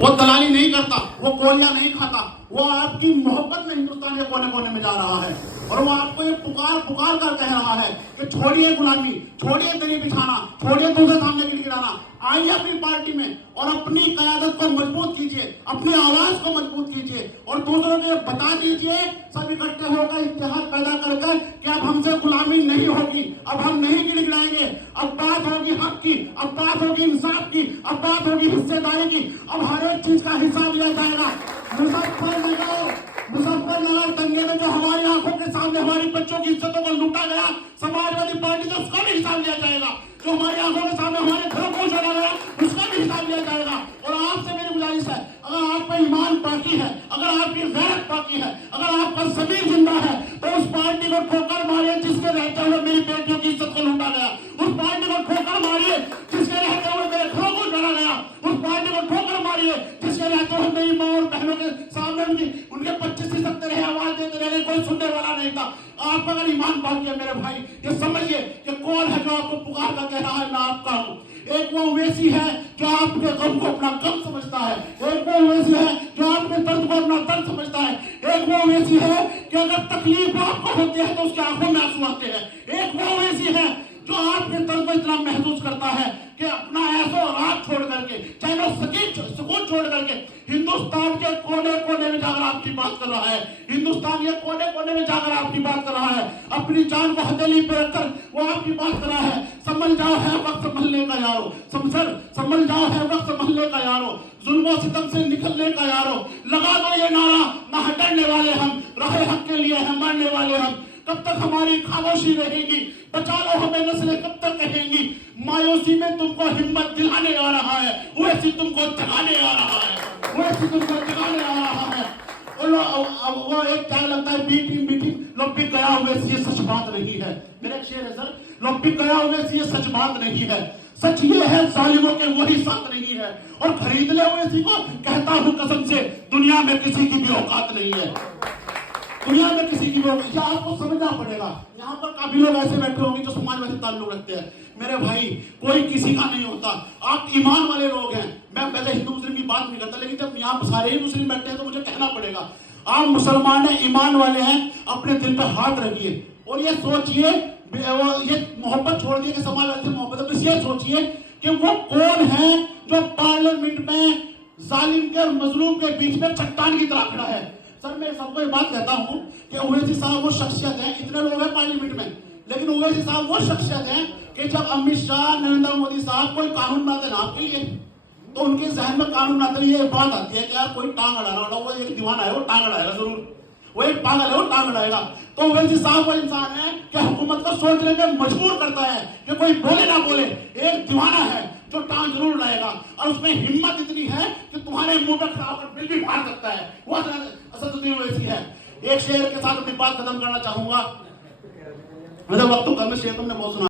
वो दलाली नहीं करता, वो गोलियां नहीं खाता, वो आपकी मोहब्बत में हिंदुस्तान के कोने कोने में जा रहा है और वो आपको ये पुकार पुकार कर कह रहा है कि छोड़िए गुलामी, छोड़िए दरी बिछाना, छोड़िए दूसरे सामने गिड़गिड़ाना, आइए अपनी पार्टी में और अपनी कयादत को मजबूत कीजिए, अपनी आवाज को मजबूत कीजिए और दूसरों को बता दीजिए, सब इकट्ठे होकर इत्तेहाद पैदा कर कि अब हमसे गुलामी नहीं होगी, अब हम नहीं गिड़गिड़ाएंगे, अब बात होगी हक की, अब बात होगी इंसाफ की, अब बात होगी हिस्सेदारी की, अब हर एक चीज का हिसाब लिया जाएगा। मुजफ्फरनगर दंगे में जो हमारी आंखों के सामने हमारी बच्चों की इज्जतों को लूटा गया, समाजवादी पार्टी से उसका भी हिसाब लिया जाएगा। जो हमारी आंखों के सामने हमारे घरों को उजाड़ा गया, उसका भी हिसाब लिया जाएगा। और आपसे मेरी गुजारिश है, अगर आप पर ईमान बाकी है, अगर आपकी गैरत बाकी है, अगर आपका ज़मीर जिंदा है, तो उस पार्टी को ठोकर मारिए जिसके रहते हुए मेरी बेटियों की इज्जत को लूटा गया। उस पार्टी को ठोकर मारिए जिसके रहते हुए मेरे घरों को उजाड़ा गया। उस पार्टी को ठोकर मारिए जिसके रहते हुए मेरी माँ और बहनों के सामने उनके 25 सकते रहे, आवाज देते रहे, कोई सुनने वाला नहीं था। आप अगर ईमान बाकी है मेरे भाई, ये समझिए कि कौन है जो आपको पुकार कर कह रहा है मैं आपका हूँ। एक वो ओवैसी है जो आपके गम को अपना गम समझता है, एक वो ओवैसी है जो आपके दर्द को अपना दर्द समझता है, एक वो ओवैसी है कि अगर तकलीफ आपको होती है तो उसकी आंखों में आंसू आते हैं, एक वो ओवैसी है जो आपके दर्द को इतना महसूस करता है कि अपना ऐसो रात छोड़ करके, चाहे वो सुकून छोड़ करके हिंदुस्तान के कोने कोने में जाकर आपकी बात कर रहा है, हिंदुस्तान के कोने कोने में जाकर आपकी बात कर रहा है, अपनी जान को हथेली पे रखकर वो आपकी बात कर रहा है। समझ जाओ है वक्त संभलने का यारो, समझ जाओ है वक्त संभलने का यारो, जुल्मों सितम से निकलने का यारो, लगा दो ये नारा, ना हटने वाले हम, रहे हक के लिए हम मरने वाले हम। कब तक हमारी खामोशी रहेगी, बचा लो हमें नस्लें कब तक कहेंगी, मायूसी में तुमको हिम्मत दिलाने आ रहा है, वैसी तुमको जगाने आ रहा है, वैसी तुमको जगाने आ रहा है। वो एक क्या लगता है बीटिंग लोग भी गया हुए ये सच बात नहीं है। मेरा एक शेर है सर, लोग भी गया हुए ये सच बात नहीं है, सच ये है जालिमों के वही साथ नहीं है, और खरीद ले हुए इसी को कहता हूँ कसम से दुनिया में किसी की भी औकात नहीं है, दुनिया में किसी की भी औकात। आपको समझना पड़ेगा। यहाँ पर काफी लोग ऐसे बैठे होंगे जो समाजवादी ताल्लुक रखते हैं। मेरे भाई कोई किसी का नहीं होता, आप ईमान वाले लोग हैं। मैं पहले हिंदू मुस्लिम की बात नहीं करता, लेकिन जब यहाँ पर सारे ही मुस्लिम बैठे हैं तो मुझे कहना पड़ेगा, आप मुसलमान हैं, ईमान वाले हैं, अपने दिल पर हाथ रखिए और ये सोचिए, ये मोहब्बत छोड़ दिए कि समाजवादी से मोहब्बत, बस ये सोचिए कि वो कौन है जो पार्लियामेंट में जालिम के और मजलूम के बीच में चट्टान की तरह खड़ा है। सर मैं सबको ये बात कहता हूँ कि ओवैसी साहब वो शख्सियत है, इतने लोग हैं पार्लियामेंट में, लेकिन ओवैसी साहब वो शख्सियत है कि जब अमित शाह, नरेंद्र मोदी साहब कोई कानून बनाते ना आपके लिए, तो उनके जहन में कानून बनाते ये बात आती है कि यार कोई टांग अड़ाना वाला, वो एक दीवाना है, वो टांग अड़ाएगा जरूर, वो एक पागल है, वो टांग अड़ाएगा। तो ओवैसी साहब वो इंसान है कि हुकूमत को सोचने में मजबूर करता है कि कोई बोले ना बोले, एक दीवाना है जो टांग जरूर लाएगा, और उसमें हिम्मत इतनी है कि तुम्हारे मुंह पर खड़ा होकर बिल भी फाड़ सकता है। वो असदुद्दीन ओवैसी है। एक शेर के साथ अपनी बात खत्म करना चाहूंगा, मतलब वक्त तो कम है, शेर तुमने बहुत सुना।